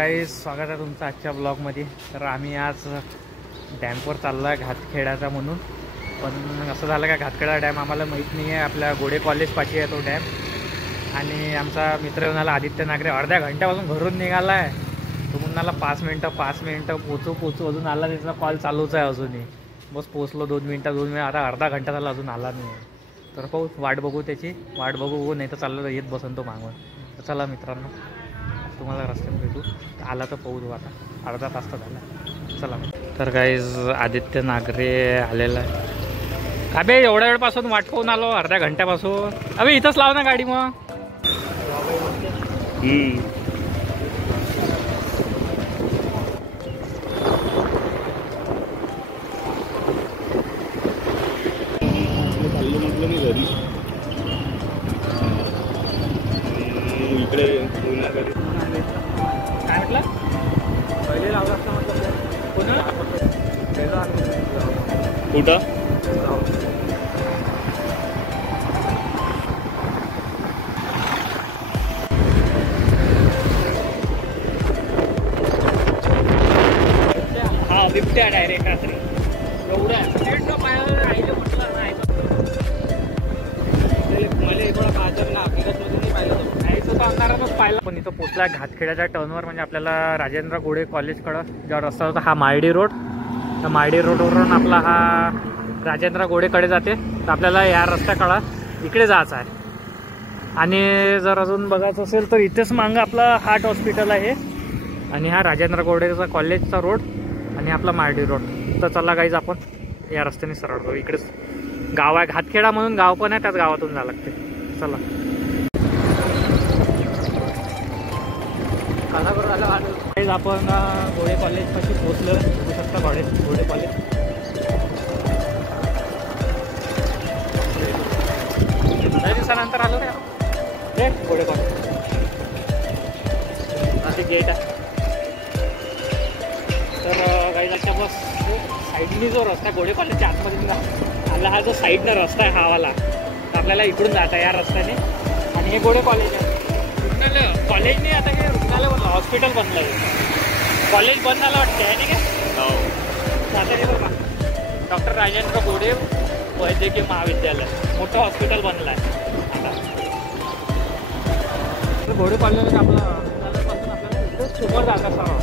काही स्वागत आहे तुमचं आजच्या ब्लॉगमध्ये। तर आम्ही आज डॅमवर चाललो आहे घातखेडाचा म्हणून। पण असं झालं का घातखेडा डॅम आम्हाला माहीत नाही आहे, आपल्या गोडे कॉलेज पाशी आहे तो डॅम। आणि आमचा मित्र म्हणाला आदित्य नागरे अर्ध्या घंट्यापासून घरून निघाला आहे, तो म्हणाला 5 मिनटं पोचू अजून आला, त्याचा कॉल चालूच आहे अजूनही। बस पोचलो 2 मिनटं आता अर्धा घंटा झाला अजून आला नाही। तर पाहू, वाट बघू त्याची, वाट बघू नाही तर चाललं येत बसन तो मागून। तर चला मित्रांनो, तुम्हाला रस्त्यात भेटू, आला तर पाहू। आता अर्धा तास तर झाला, चला। तर गाईज आदित्य नागरे आलेला आहे। अबे एवढ्या वेळपासून वाट पाहून आलो, अर्ध्या घंट्यापासून। अबे इथंच लाव ना गाडी मग। घरी इकडे काय म्हटलं? पहिले लावला असता म्हटलं पुन्हा कुठं हा बिबट्या डायरेक्ट रात्री एवढ्या पायाला राहिलं म्हटलं नाही। मला थोडा पाहतं ना, हकीकतमध्ये नाही पाहिलं, तो यायचं तर अंधारातच पाहिलं। पण इथं पोचला घातखेड्याच्या टर्नवर, म्हणजे आपल्याला राजेंद्र गोडे कॉलेजकडं जेव्हा रस्ता होता हा माळडी रोड, त्या माळडी रोडवरून आपला हा राजेंद्र गोडेकडे जाते। तर आपल्याला या रस्त्याकडं इकडे जायचं आहे। आणि जर अजून बघायचं असेल तर इथेच मागं आपलं हार्ट हॉस्पिटल आहे, आणि हा राजेंद्र गोडेचा कॉलेजचा रोड आणि आपला माळडी रोड। तर चला गाईज आपण या रस्त्याने सरळ जाऊ। इकडेच गाव आहे घातखेडा म्हणून, गाव पण आहे, त्याच गावातून जावं लागते। चला आपण गोडे कॉलेज पाशी पोहोचलो, बघू शकता गोडे कॉलेज। काही दिवसानंतर आलो रे गोडे कॉलेज, असे गेट आहे। तर काही त्याच्या बस साईडनी जो रस्ता गोडे कॉलेजच्या आतमध्ये आला, हा जो साईडनं रस्ता आहे हा वाला, तर आपल्याला इकडून जाता या रस्त्याने। आणि हे गोडे कॉलेज आहे, रुग्णालय कॉलेज नाही, आता हे रुग्णालय बनलं, हॉस्पिटल बनलं आहे। कॉलेज बंद झालं वाटते आहे नाही का? हो, आता हे बघा डॉक्टर राजेंद्र गोडे वैद्यकीय महाविद्यालय, मोठं हॉस्पिटल बनलं आहे आता। तर गोडे कॉलेज आपला रुग्णालयापासून आपल्याला समोर जात असावं।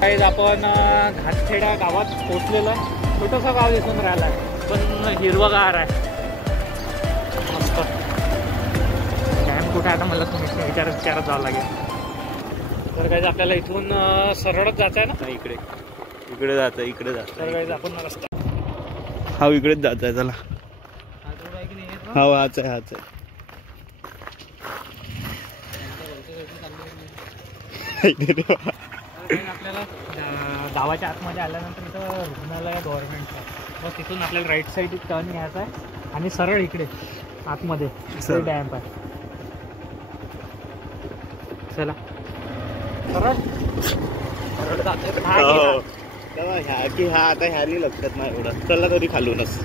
काही आपण घातखेडा गावात पोचलेलं आहे। छोटंसं गाव दिसून राहिलं आहे, पण हिरवगार आहे मस्त। डॅम कुठे आता मला तुम्ही विचारत जावं लागेल। तर काही आपल्याला इथून सरळच जायचं आहे ना, इकडे जायचं तर काही आपण रस्ता हा इकडेच जायचं आहे। चला हा हाच आहे आपल्याला गावाच्या आतमध्ये आल्यानंतर इथं रुग्णालय गव्हर्नमेंटचं, बस तिथून आपल्याला राईट साईड टर्न घ्यायचा आहे आणि सरळ इकडे आतमध्ये डॅम्प आहे। चला सरळ जाते हा आता ह्यानी लक्षात नाही एवढं, चला तरी खालूनच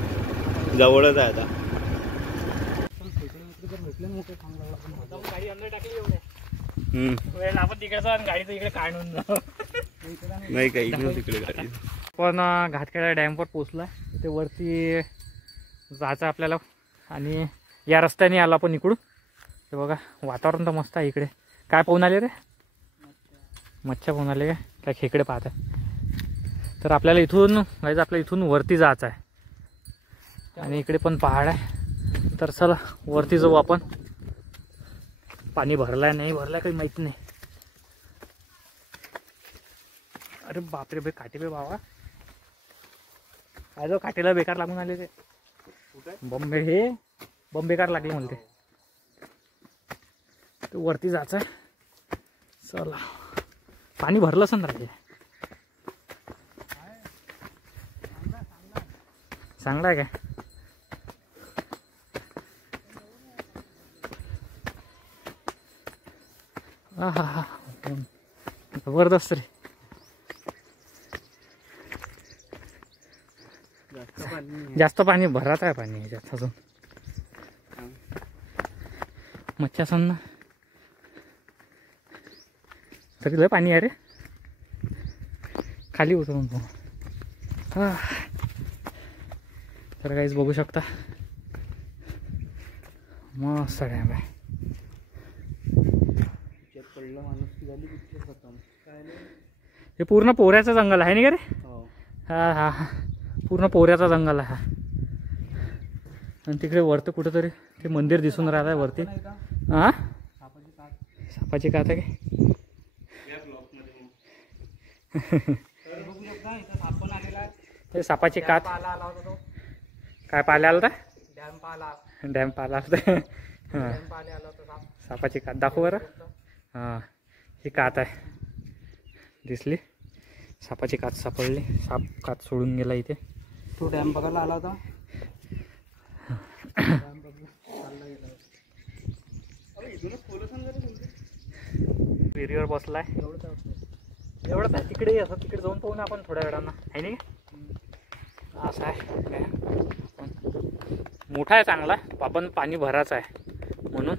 जवळच आहे आता। गाडी अंदर टाकली एवढे आपण तिकडे जाऊ आणि गाडीचं इकडे काढून जाऊ नाही काही तिकडे गाडी। पण घातखेडा डॅमवर पोचला, ते वरती जायचं आपल्याला। आणि या रस्त्याने आला आपण इकडून, ते बघा वातावरण तर मस्त आहे इकडे। काय पाहून आले रे? मच्छा पाहून आले काय खेकडे पाहत आहे। तर आपल्याला इथून आपल्या इथून वरती जायचं आहे, आणि इकडे पण पहाड आहे। तर चला वरती जाऊ आपण। पाणी भरलाय नाही भरलाय काही माहिती नाही। अरे बापरे बे, काटे बे बाबा, काय जो काटेला बेकार लागून आले ते बंब बेकार लागले म्हणते। तर वरती जायचं आहे, चला। पाणी भरलं असं राहिले, चांगला आहे काय? हा हा जबरदस्त रे। जास्त पाणी भरात आहे पाणी ह्याच्यात अजून. मच्छा असन ना तरी लय पाणी आहे रे. खाली उतरून हा. तर काहीच बघू शकता मस्त डॅम आहे. हे पूर्ण पोऱ्याचं जंगल आहे ना का रे. हा हा हा पूर्ण पोऱ्याचा जंगल आहे हा. आणि तिकडे वरतं कुठंतरी ते मंदिर दिसून राहत आहे वरती. हा सापाची कात आहे काय. हे सापाची कात काय पाहायला आलं तर डॅम पाहिला होता. हां सापाची कात दाखव बरं. हां ही कात आहे दिसली. सापाची कात सापडली. साप कात सोडून गेला इथे. तो डॅम बघायला आला होता. विहिरीवर बसलाय. एवढंच आहे तिकडे. असं तिकडे जाऊन पाहू ना आपण थोड्या वेळानं आहे नाही का. असं आहे मोठा आहे चांगला. आपण पाणी भराचं आहे म्हणून.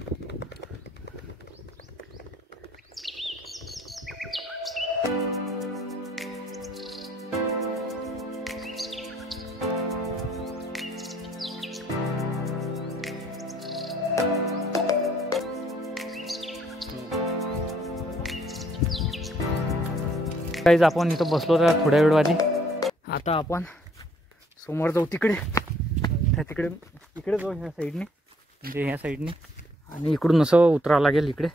काहीच आपण इथं बसलो तर थोड्या वेळ आधी. आता आपण समोर जाऊ तिकडे. त्या तिकडे इकडे जाऊ ह्या साईडने म्हणजे ह्या साईडने. आणि इकडून असं उतरावं लागेल इकडे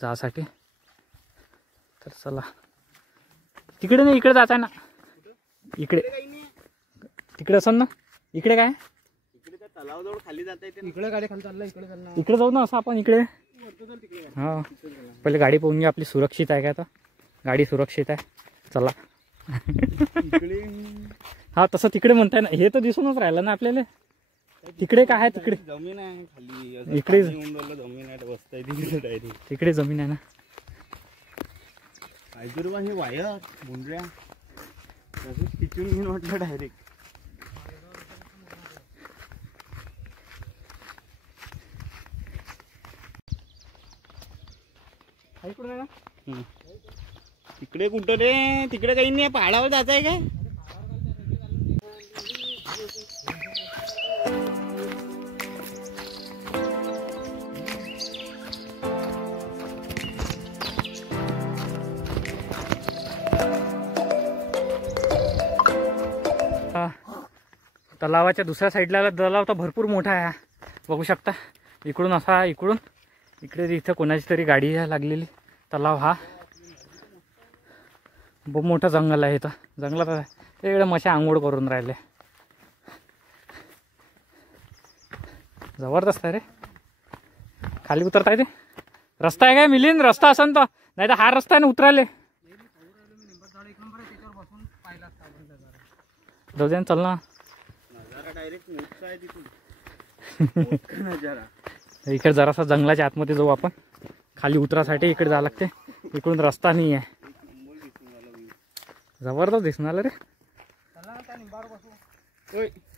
जासाठी. तर चला तिकडे नाही इकडे जायचं आहे ना. इकडे तिकडे असेल ना. इकडे काय तलावाजवळ खाली जाता येते. इकडे गाडी खाली चालला. इकडे चालला. इकडे जाऊ ना असं आपण इकडे. हा पहिले गाडी पाहून घ्या आपली सुरक्षित आहे का. आता गाडी सुरक्षित आहे. चला हा तसं तिकडे म्हणताय ना. हे तर दिसूनच राहिलं ना आपल्याला. तिकडे काय आहे तिकडे जमीन आहे खाली. इकडे जमीन आहे बसता येते डायरेक्ट. तिकडे जमीन आहे ना. पाहिजे हे वायर मुंडऱ्या तसंच तिथून घेऊन वाटलं डायरेक्ट. इकडून आहे ना. तिकडे कुठं रे. तिकडे काही नाही. पहाडावर जायचं आहे काय. तलावाच्या दुसऱ्या साईडला तलाव तर भरपूर मोठा आहे. बघू शकता इकडून असा इकडून इकडे. इथं कोणाची तरी गाडी लागलेली. तलाव हा खूप मोठं जंगल आहे. इथं जंगलात आहे. इकडे मशा आंघोळ करून राहिले. जबरदस्त आहे रे. खाली उतरता येते. रस्ता आहे काय मिलिंद. रस्ता असन तर नाही तर हा रस्ता आहे ना उतरायले. जाऊ दे चल ना. इकडे जरासा जंगलाच्या आतमध्ये जाऊ आपण. खाली उतरासाठी इकडे जावं लागते. इकडून रस्ता नाही आहे. जबरदस्त दिसणार रे.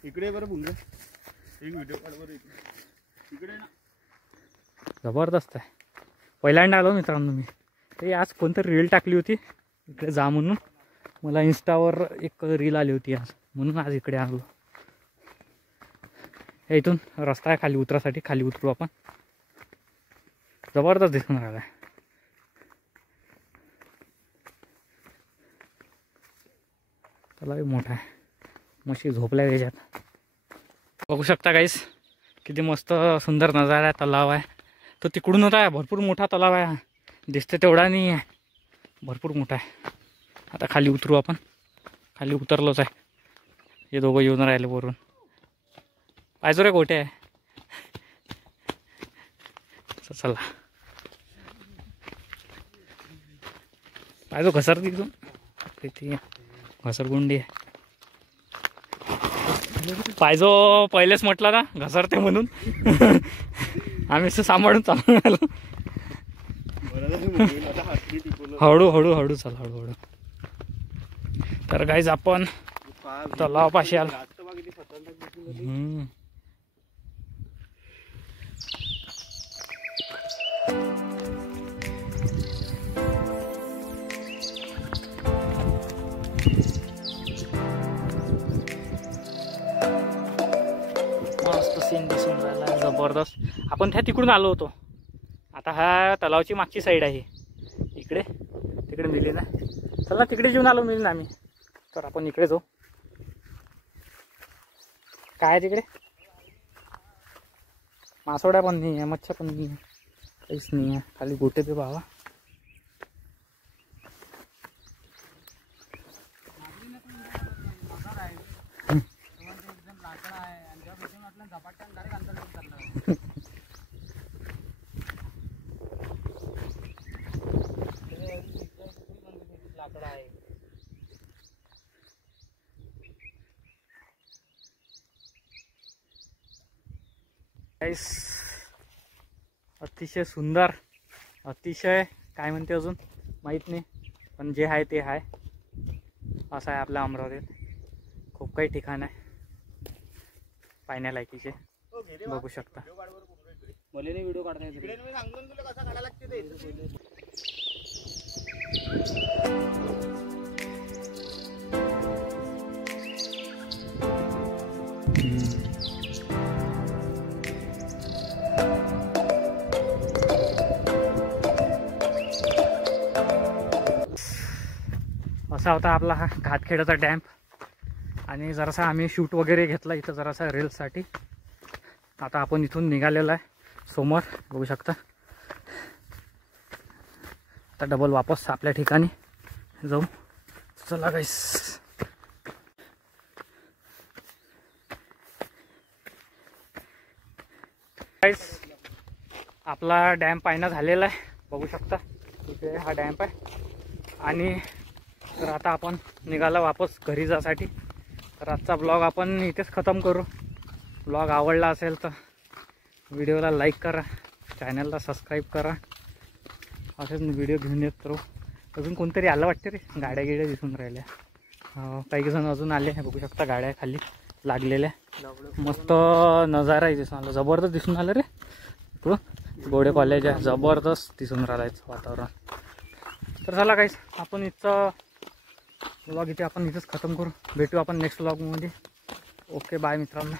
इकडे बरं बुंग एक व्हिडिओ काढ बरं. इकडे ना जबरदस्त आहे. पहिल्यांदा आलो मित्रांनो मी. ते आज कोणतरी रील टाकली होती इकडे जा म्हणून. मला इंस्टावर एक रील आली होती आज म्हणून आज इकडे आलो. इथून रस्ता आहे खाली उतरासाठी. खाली उतरू आपण. जबरदस्त दिसून राहिला आहे. तलाव मोठा आहे. मशी झोपल्या त्याच्यात. बघू शकता गाईस किती मस्त सुंदर नजारा आहे. तलाव आहे तो तिकडूनच आहे. भरपूर मोठा तलाव आहे. दिसते तेवढा नाही आहे. भरपूर मोठा आहे. आता खाली उतरू आपण. खाली उतरलोच आहे. हे दोघं येऊन राहिले वरून. पाहिजे रे गोटे आहे. चला पाहिजे घसर तिथून. किती घसरगुंडी आहे. पाहिजो पहिलेच म्हटलं ना घसरते म्हणून. आम्ही सांभाळून चालून आलो. हळू हळू हळू चल हळूहळू. तर गाईज आपण तलावापाशी आलो. जास्त बघ किती खतरनाक दिसली. हम्म. मस्त सीन दिसून राहिला जबरदस्त. आपण त्या तिकडून आलो होतो. आता हा तलावची मागची साईड आहे. इकडे तिकडे मिली ना. चला तिकडे जेऊन आलो मिली ना आम्ही. तर आपण इकडे जाऊ. काय आहे तिकडे? मासोड्या पण नाही आहे, मच्छर पण नाही आहे, काहीच नाही आहे. खाली गोटे ते बाबा. अतिशय सुंदर, अतिशय काय म्हणते अजून माहीत नाही, पण जे आहे ते आहे. असं आहे आपल्या अमरावतीत. खूप काही ठिकाण आहे पाहण्यालायकीचे, बघू शकता. मला नाही व्हिडिओ काढता येत. असा होता आपला हा घातखेडाचा डॅम्प. आणि जरासा आम्ही शूट वगैरे घेतला इथं जरासा रील्ससाठी. आता आपण इथून निघालेलो आहे समोर, बघू शकता. आता डबल वापस आपल्या ठिकाणी जाऊ. चला गाईस. आपला डॅम्प पाहणं झालेला आहे, बघू शकता. इथे हा डॅम्प आहे. आणि तर आता आपण निघाला वापस घरी जासाठी. तर आजचा ब्लॉग आपण इथेच खतम करू. ब्लॉग आवडला असेल तर व्हिडिओला लाईक करा, चॅनलला सबस्क्राईब करा. असेच व्हिडिओ घेऊन येत राहू. अजून कोणतरी आलं वाटते रे, गाड्या गिड्या दिसून राहिल्या. काही जण अजून आले, बघू शकता गाड्या खाली लागलेल्या. मस्त नजारा आहे दिसून आला, जबरदस्त दिसून आलं रे. इकडून गोडे कॉलेज आहे, जबरदस्त दिसून राहिलं वातावरण. तर चला काहीच आपण इथं व्लॉग इथे आपण इथेच खतम करू. भेटू आपण नेक्स्ट व्लॉगमध्ये. ओके बाय मित्रांनो.